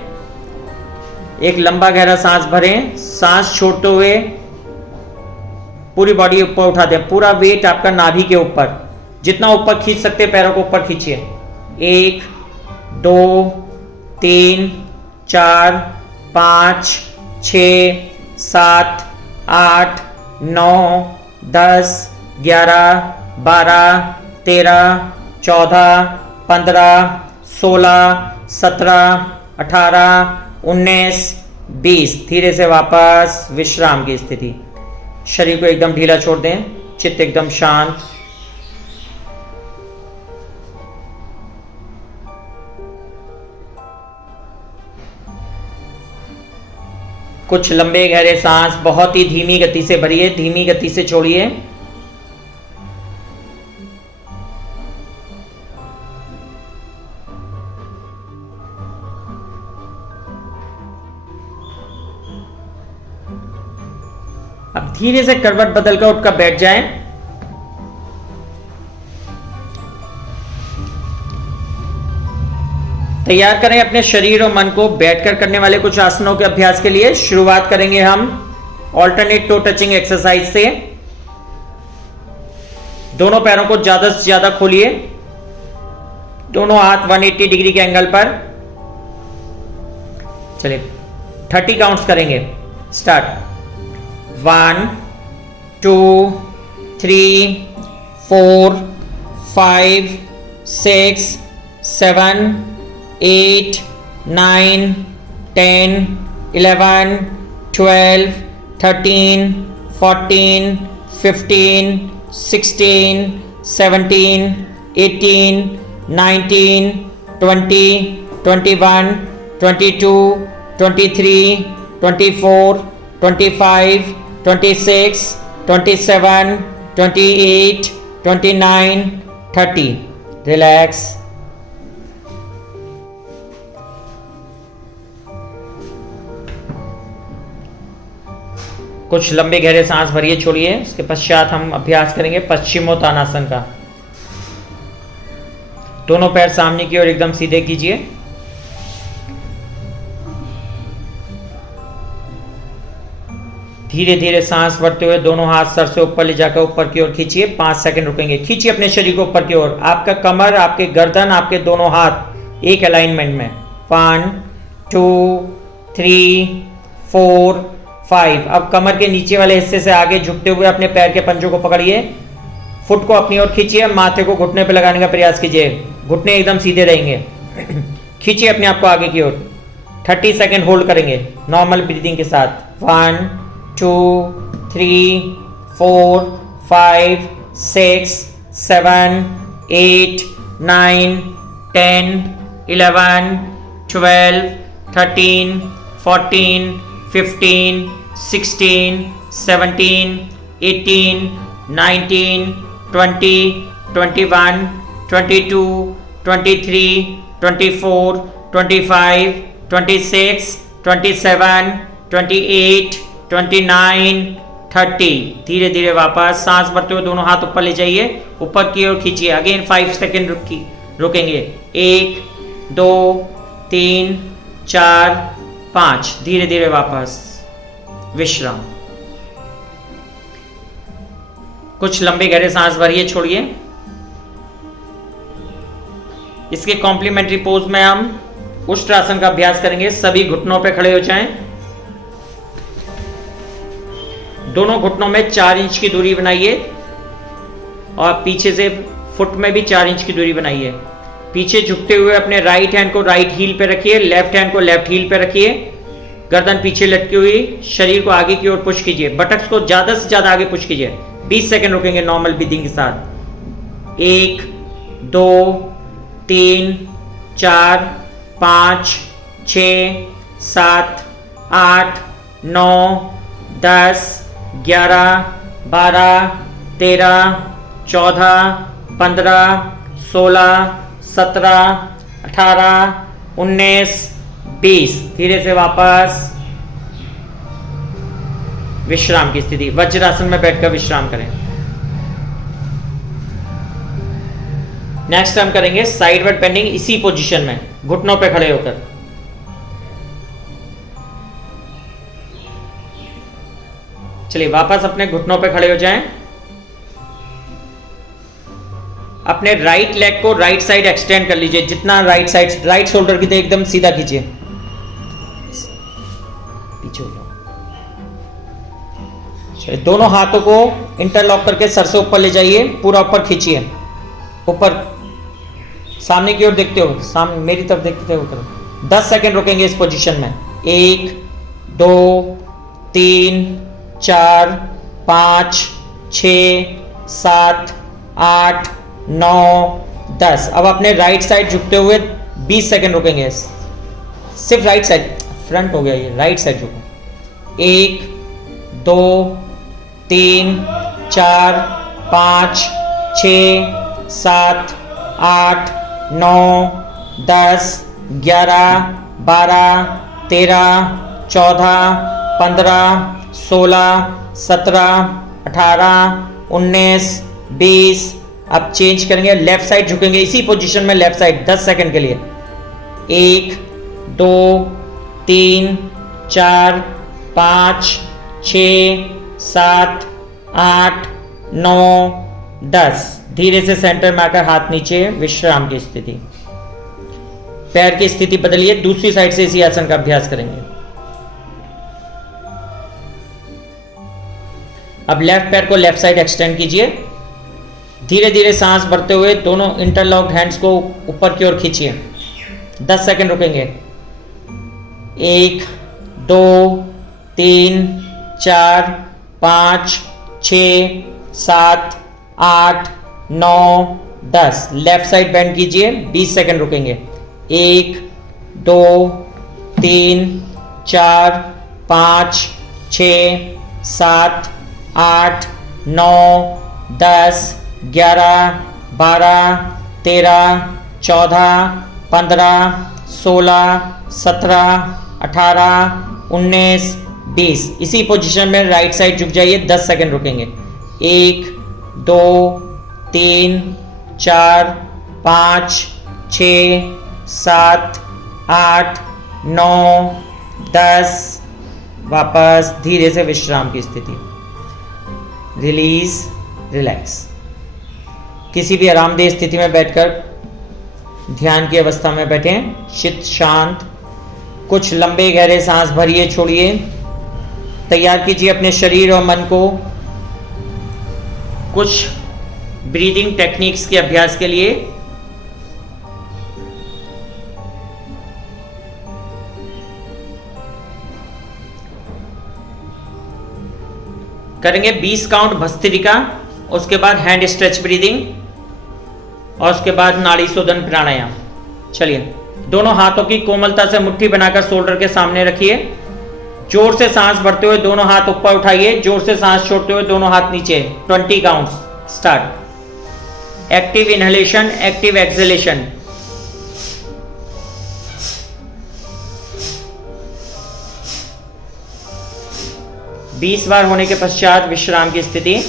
एक लंबा गहरा सांस भरें। सांस छोड़ते हुए पूरी बॉडी ऊपर उठा दें। पूरा वेट आपका नाभि के ऊपर, जितना ऊपर खींच सकते पैरों को ऊपर खींचिए। 1, 2, 3, 4, 5, 6, 7, 8, 9, 10, 11, 12, 13, 14, 15, 16, 17, 18, 19, 20। धीरे से वापस विश्राम की स्थिति। शरीर को एकदम ढीला छोड़ दें। चित्त एकदम शांत। कुछ लंबे गहरे सांस बहुत ही धीमी गति से भरिए, धीमी गति से छोड़िए। अब धीरे से करवट बदलकर उठकर बैठ जाएं। तैयार करें अपने शरीर और मन को बैठकर करने वाले कुछ आसनों के अभ्यास के लिए। शुरुआत करेंगे हम ऑल्टरनेट टो टचिंग एक्सरसाइज से। दोनों पैरों को ज्यादा से ज्यादा खोलिए। दोनों हाथ 180 डिग्री के एंगल पर। चलिए 30 काउंट्स करेंगे। स्टार्ट। 1, 2, 3, 4, 5, 6, 7, 8, 9, 10, 11, 12, 13, 14, 15, 16, 17, 18, 19, 20, 21, 22, 23, 24, 25, 26, 27, 28, 29, 30। रिलैक्स। कुछ लंबे गहरे सांस भरिए, छोड़िए। इसके पश्चात हम अभ्यास करेंगे पश्चिमोत्तानासन का। दोनों पैर सामने की ओर एकदम सीधे कीजिए। धीरे धीरे सांस भरते हुए दोनों हाथ सर से ऊपर ले जाकर ऊपर की ओर खींचिए। 5 सेकंड रुकेंगे। खींचिए अपने शरीर को ऊपर की ओर। आपका कमर, आपके गर्दन, आपके दोनों हाथ एक अलाइनमेंट में। 1, 2, 3, 4, 5। अब कमर के नीचे वाले हिस्से से आगे झुकते हुए अपने पैर के पंजों को पकड़िए। फुट को अपनी ओर खींचिए। माथे को घुटने पर लगाने का प्रयास कीजिए। घुटने एकदम सीधे रहेंगे। खींचिए अपने आप को आगे की ओर। 30 सेकंड होल्ड करेंगे नॉर्मल ब्रीदिंग के साथ। 1, 2, 3, 4, 5, 6, 7, 8, 9, 10, 11, 12, 13, 14, 15, 16, 17, 18, 19, 20, 21, 22, 23, 24, 25, 26, 27, 28, 29, 30। धीरे धीरे वापस सांस भरते हुए दोनों हाथ ऊपर ले जाइए, ऊपर की ओर खींचिए। अगेन 5 सेकेंड रुकेंगे। 1, 2, 3, 4, 5। धीरे धीरे वापस विश्राम। कुछ लंबे गहरे सांस भरिए, छोड़िए। इसके कॉम्प्लीमेंट्री पोज में हम उष्ट्रासन का अभ्यास करेंगे। सभी घुटनों पे खड़े हो जाएं। दोनों घुटनों में 4 इंच की दूरी बनाइए और पीछे से फुट में भी 4 इंच की दूरी बनाइए। पीछे झुकते हुए अपने राइट हैंड को राइट हील पे रखिए, लेफ्ट हैंड को लेफ्ट हील पे रखिए। गर्दन पीछे लटकी हुई, शरीर को आगे की ओर पुश कीजिए। बटक्स को ज्यादा से ज्यादा आगे पुश कीजिए। 20 सेकंड रुकेंगे नॉर्मल ब्रीदिंग के साथ। 1, 2, 3, 4, 5, 6, 7, 8, 9, 10, 11, 12, 13, 14, 15, 16, 17, 18, 19, 20। धीरे से वापस विश्राम की स्थिति। वज्रासन में बैठकर विश्राम करें। नेक्स्ट हम करेंगे साइडवर्ड बेंडिंग, इसी पोजीशन में घुटनों पे खड़े होकर। चलिए वापस अपने घुटनों पे खड़े हो जाएं। अपने राइट लेग को राइट साइड एक्सटेंड कर लीजिए। जितना राइट शोल्डर की तरह एकदम सीधा कीजिए। पीछे हो जाओ। चलिए दोनों हाथों को इंटरलॉक करके सर से ऊपर ले जाइए, पूरा ऊपर खींचिए। ऊपर सामने की ओर देखते हो, सामने मेरी तरफ देखते हो करो। 10 सेकंड रुकेंगे इस पोजीशन में। 1, 2, 3, 4, 5, 6, 7, 8, 9, 10। अब अपने राइट साइड झुकते हुए 20 सेकंड रुकेंगे। सिर्फ राइट साइड, फ्रंट हो गया ये, राइट साइड झुको। 1, 2, 3, 4, 5, 6, 7, 8, 9, 10, 11, 12, 13, 14, 15, 16, 17, 18, 19, 20। अब चेंज करेंगे, लेफ्ट साइड झुकेंगे इसी पोजीशन में। लेफ्ट साइड 10 सेकंड के लिए। 1, 2, 3, 4, 5, 6, 7, 8, 9, 10। धीरे से सेंटर में आकर हाथ नीचे, विश्राम की स्थिति। पैर की स्थिति बदलिए, दूसरी साइड से इसी आसन का अभ्यास करेंगे। अब लेफ्ट पैर को लेफ्ट साइड एक्सटेंड कीजिए। धीरे धीरे सांस भरते हुए दोनों इंटरलॉक्ड हैंड्स को ऊपर की ओर खींचिए। 10 सेकंड रुकेंगे। 1, 2, 3, 4, 5, 6, 7, 8, 9, 10। लेफ्ट साइड बेंड कीजिए। 20 सेकंड रुकेंगे। 1, 2, 3, 4, 5, 6, 7, 8, 9, 10, 11, 12, 13, 14, 15, 16, 17, 18, 19, 20। इसी पोजीशन में राइट साइड झुक जाइए। 10 सेकंड रुकेंगे। 1, 2, 3, 4, 5, 6, 7, 8, 9, 10। वापस धीरे से विश्राम की स्थिति। Release, relax. किसी भी आरामदेह स्थिति में बैठकर ध्यान की अवस्था में बैठें, चित्त शांत। कुछ लंबे गहरे सांस भरिए, छोड़िए। तैयार कीजिए अपने शरीर और मन को कुछ ब्रीदिंग टेक्निक्स के अभ्यास के लिए। करेंगे 20 काउंट भस्त्रिका, उसके बाद हैंड स्ट्रेच ब्रीदिंग और उसके बाद नाड़ी शोधन प्राणायाम। चलिए, दोनों हाथों की कोमलता से मुट्ठी बनाकर शोल्डर के सामने रखिए। जोर से सांस भरते हुए दोनों हाथ ऊपर उठाइए, जोर से सांस छोड़ते हुए दोनों हाथ नीचे। 20 counts start. Active inhalation, active exhalation. बीस बार होने के पश्चात विश्राम की स्थिति।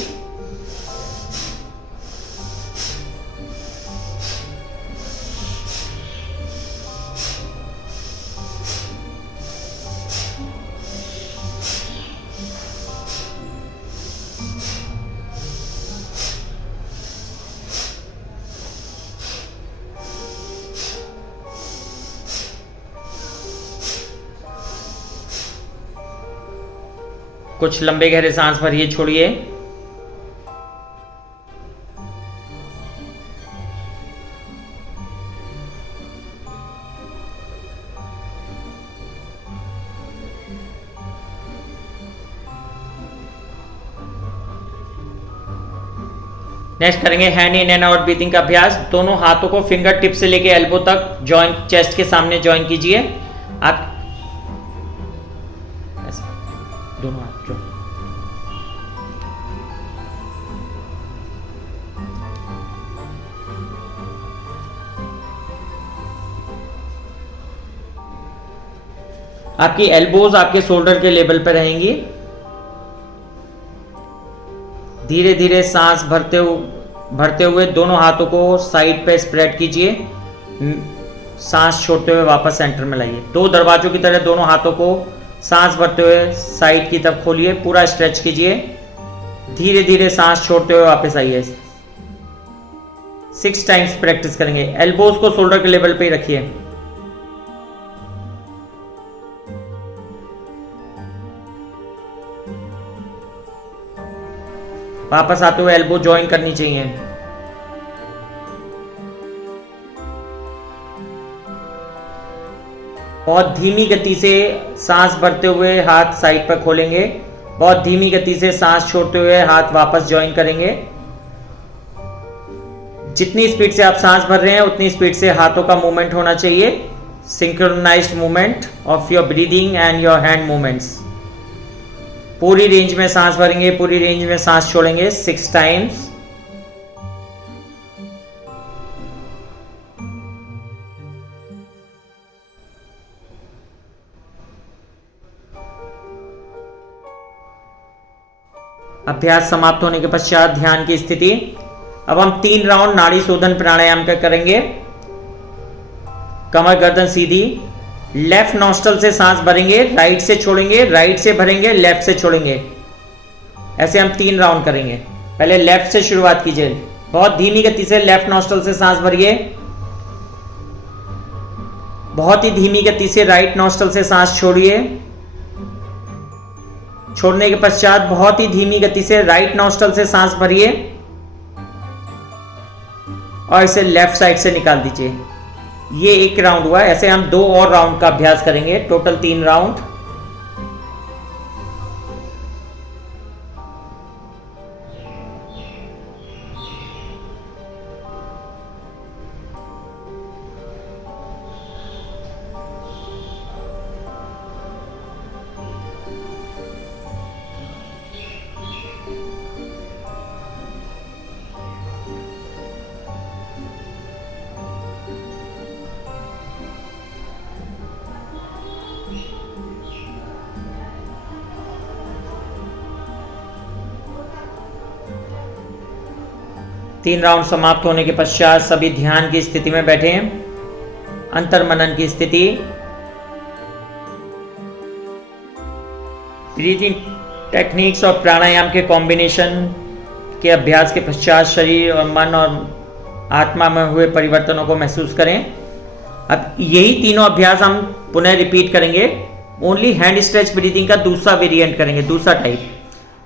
कुछ लंबे गहरे सांस भरिए, छोड़िए। नेक्स्ट करेंगे hand in and out breathing का अभ्यास। दोनों हाथों को फिंगर टिप से लेके एल्बो तक जॉइंट, चेस्ट के सामने ज्वाइन कीजिए। आप दोनों हाथ जो आपकी एल्बोज आपके शोल्डर के लेवल पर रहेंगी। धीरे धीरे सांस भरते हुए दोनों हाथों को साइड पे स्प्रेड कीजिए। सांस छोड़ते हुए वापस सेंटर में लाइए। दो दरवाजों की तरह दोनों हाथों को सांस भरते हुए साइड की तरफ खोलिए, पूरा स्ट्रेच कीजिए। धीरे धीरे सांस छोड़ते हुए वापस आइए। 6 टाइम्स प्रैक्टिस करेंगे। एल्बोज को शोल्डर के लेवल पे ही रखिए। वापस आते हुए एल्बो ज्वाइन करनी चाहिए। बहुत धीमी गति से सांस भरते हुए हाथ साइड पर खोलेंगे। बहुत धीमी गति से सांस छोड़ते हुए हाथ वापस ज्वाइन करेंगे। जितनी स्पीड से आप सांस भर रहे हैं उतनी स्पीड से हाथों का मूवमेंट होना चाहिए। Synchronised movement of your breathing and your hand movements. पूरी रेंज में सांस भरेंगे, पूरी रेंज में सांस छोड़ेंगे। 6 टाइम्स। अभ्यास समाप्त होने के पश्चात ध्यान की स्थिति। अब हम 3 राउंड नाड़ी शोधन प्राणायाम का करेंगे। कमर गर्दन सीधी। लेफ्ट नॉस्ट्रल से सांस भरेंगे, राइट से छोड़ेंगे, राइट से भरेंगे, लेफ्ट से छोड़ेंगे। ऐसे हम 3 राउंड करेंगे। पहले लेफ्ट से शुरुआत कीजिए। बहुत धीमी गति से लेफ्ट नॉस्ट्रल से सांस भरिए। बहुत ही धीमी गति से राइट नॉस्ट्रल से सांस छोड़िए। छोड़ने के पश्चात बहुत ही धीमी गति से राइट नॉस्ट्रल से सांस भरिए और इसे लेफ्ट साइड से निकाल दीजिए। ये 1 राउंड हुआ। ऐसे हम 2 और राउंड का अभ्यास करेंगे। Total 3 round. तीन राउंड समाप्त होने के पश्चात सभी ध्यान की स्थिति में बैठे हैं। अंतर्मनन की स्थिति। ब्रीदिंग टेक्निक्स और प्राणायाम के कॉम्बिनेशन के अभ्यास के पश्चात शरीर और मन और आत्मा में हुए परिवर्तनों को महसूस करें। अब यही तीनों अभ्यास हम पुनः रिपीट करेंगे। ओनली हैंड स्ट्रेच ब्रीदिंग का दूसरा वेरिएंट करेंगे, दूसरा टाइप।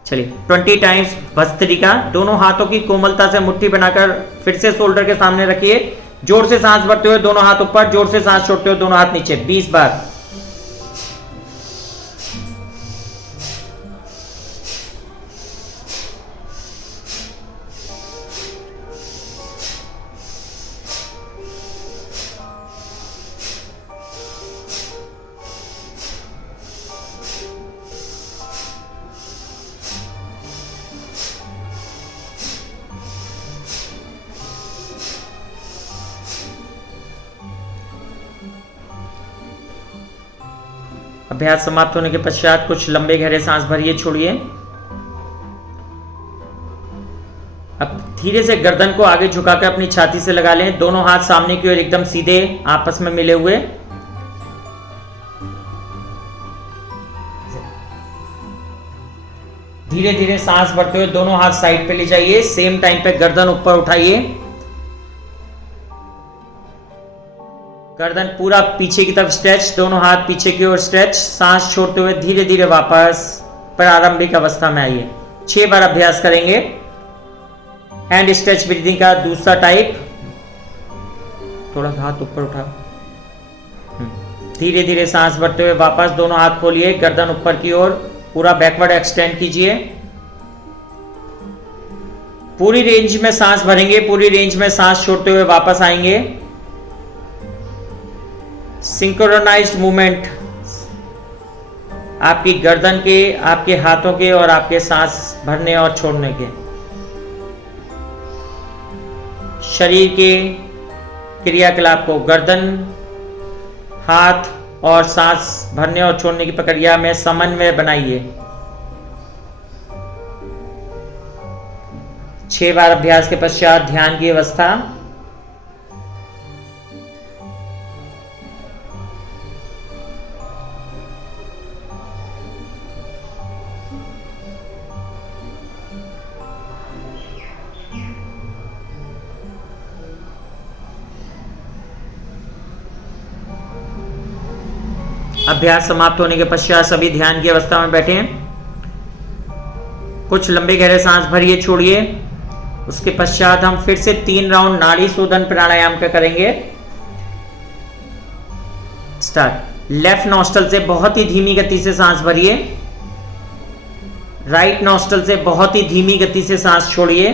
चलिए 20 टाइम्स भस्त्रिका। दोनों हाथों की कोमलता से मुट्ठी बनाकर फिर से शोल्डर के सामने रखिए। जोर से सांस भरते हुए दोनों हाथ ऊपर, जोर से सांस छोड़ते हुए दोनों हाथ नीचे। 20 बार। अभ्यास समाप्त होने के पश्चात कुछ लंबे गहरे सांस भरिए, छोड़िए। अब धीरे से गर्दन को आगे झुकाकर अपनी छाती से लगा लें, दोनों हाथ सामने की ओर एकदम सीधे आपस में मिले हुए। धीरे धीरे सांस भरते हुए दोनों हाथ साइड पे ले जाइए, सेम टाइम पे गर्दन ऊपर उठाइए, गर्दन पूरा पीछे की तरफ स्ट्रेच, दोनों हाथ पीछे की ओर स्ट्रेच। सांस छोड़ते हुए धीरे धीरे वापस प्रारंभिक अवस्था में आइए। 6 बार अभ्यास करेंगे। हैंड स्ट्रेच ब्रीदिंग का दूसरा टाइप, थोड़ा सा हाथ ऊपर उठा, धीरे धीरे सांस भरते हुए वापस दोनों हाथ खोलिए, गर्दन ऊपर की ओर पूरा बैकवर्ड एक्सटेंड कीजिए। पूरी रेंज में सांस भरेंगे, पूरी रेंज में सांस छोड़ते हुए वापस आएंगे। सिंक्रोनाइज्ड मूवमेंट आपकी गर्दन के, आपके हाथों के और आपके सांस भरने और छोड़ने के, शरीर के क्रियाकलाप को गर्दन, हाथ और सांस भरने और छोड़ने की प्रक्रिया में समन्वय बनाइए। 6 बार अभ्यास के पश्चात ध्यान की अवस्था। अभ्यास समाप्त होने के पश्चात सभी ध्यान की अवस्था में बैठे। कुछ लंबे गहरे सांस भरिए, छोड़िए। उसके पश्चात हम फिर से 3 राउंड नाड़ी शोधन प्राणायाम का करेंगे। स्टार्ट। लेफ्ट नॉस्ट्रल से बहुत ही धीमी गति से सांस भरिए, राइट नॉस्ट्रल से बहुत ही धीमी गति से सांस छोड़िए।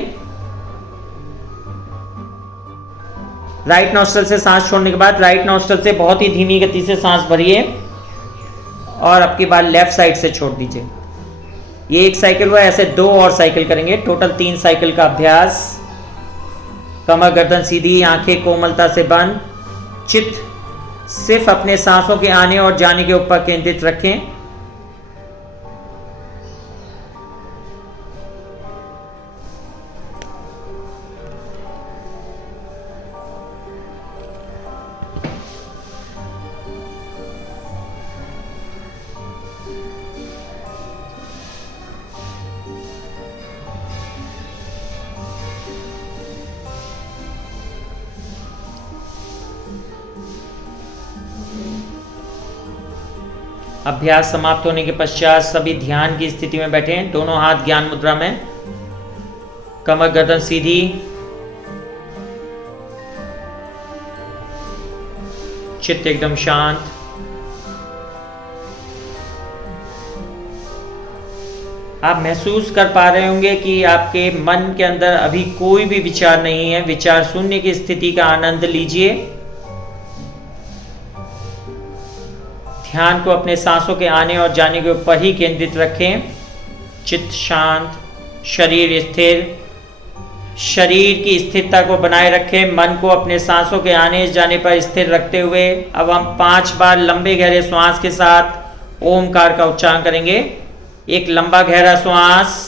राइट नॉस्ट्रल से सांस छोड़ने के बाद राइट नॉस्ट्रल से बहुत ही धीमी गति से सांस भरिए और आपकी बार लेफ्ट साइड से छोड़ दीजिए। ये एक साइकिल हुआ, ऐसे 2 और साइकिल करेंगे, टोटल 3 साइकिल का अभ्यास। कमर गर्दन सीधी, आंखें कोमलता से बंद, चित्त सिर्फ अपने सांसों के आने और जाने के ऊपर केंद्रित रखें। अभ्यास समाप्त होने के पश्चात सभी ध्यान की स्थिति में बैठे, दोनों हाथ ज्ञान मुद्रा में, कमर गर्दन सीधी, चित्त एकदम शांत। आप महसूस कर पा रहे होंगे कि आपके मन के अंदर अभी कोई भी विचार नहीं है। विचार शून्य की स्थिति का आनंद लीजिए। ध्यान को अपने सांसों के आने और जाने के ऊपर ही केंद्रित रखें। चित्त शांत, शरीर स्थिर, शरीर की स्थिरता को बनाए रखें। मन को अपने सांसों के आने जाने पर स्थिर रखते हुए अब हम 5 बार लंबे गहरे श्वास के साथ ओमकार का उच्चारण करेंगे। एक लंबा गहरा श्वास,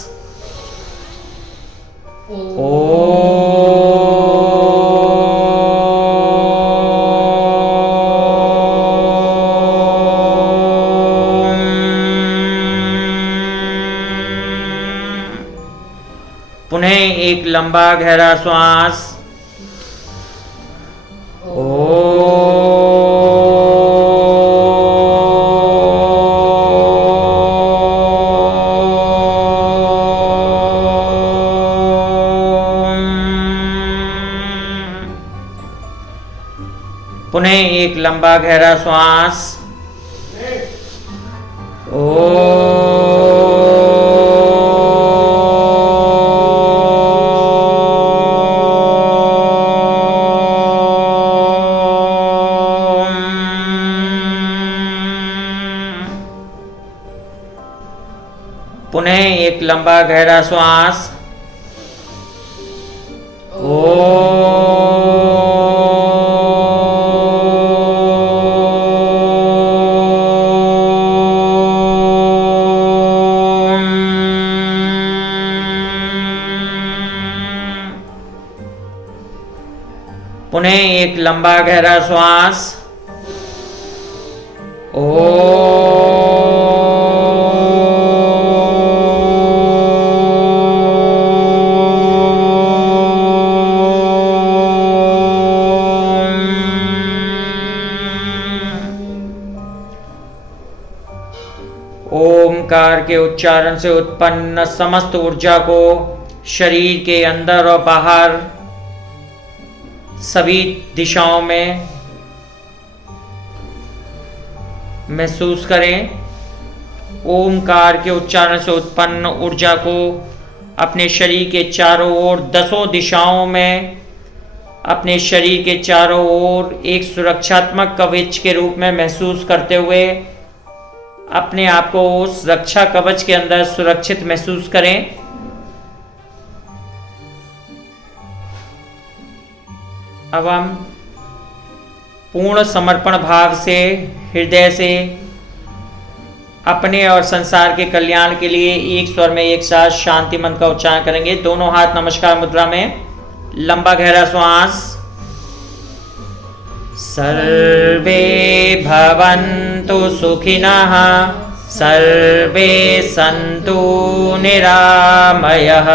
पुनः एक लंबा गहरा श्वास, पुनः एक लंबा गहरा श्वास, पुनः एक लंबा गहरा श्वास, पुनः एक लंबा गहरा श्वास। ओमकार के उच्चारण से उत्पन्न समस्त ऊर्जा को शरीर के अंदर और बाहर सभी दिशाओं में महसूस करें। ओमकार के उच्चारण से उत्पन्न ऊर्जा को अपने शरीर के चारों ओर 10 दिशाओं में, अपने शरीर के चारों ओर एक सुरक्षात्मक कवच के रूप में महसूस करते हुए अपने आप को उस रक्षा कवच के अंदर सुरक्षित महसूस करें। अब हम पूर्ण समर्पण भाव से, हृदय से अपने और संसार के कल्याण के लिए एक स्वर में एक साथ शांति मंत्र का उच्चारण करेंगे। दोनों हाथ नमस्कार मुद्रा में, लंबा गहरा श्वास। सर्वे भवन्तु सुखिनः, सर्वे सन्तु निरामयः,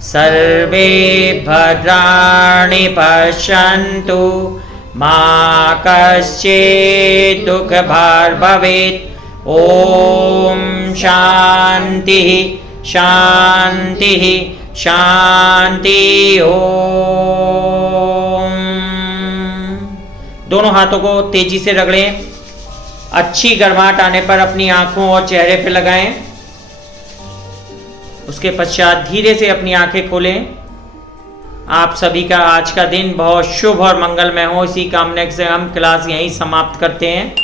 सर्वे भद्राणि पश्यन्तु, मा कश्चित् दुःखभाग् भवेत्। ओम शांति शांति शांति। ओम। दोनों हाथों को तेजी से रगड़ें। अच्छी गर्माहट आने पर अपनी आंखों और चेहरे पर लगाएं। उसके पश्चात धीरे से अपनी आंखें खोलें। आप सभी का आज का दिन बहुत शुभ और मंगलमय हो, इसी कामना से हम क्लास यहीं समाप्त करते हैं।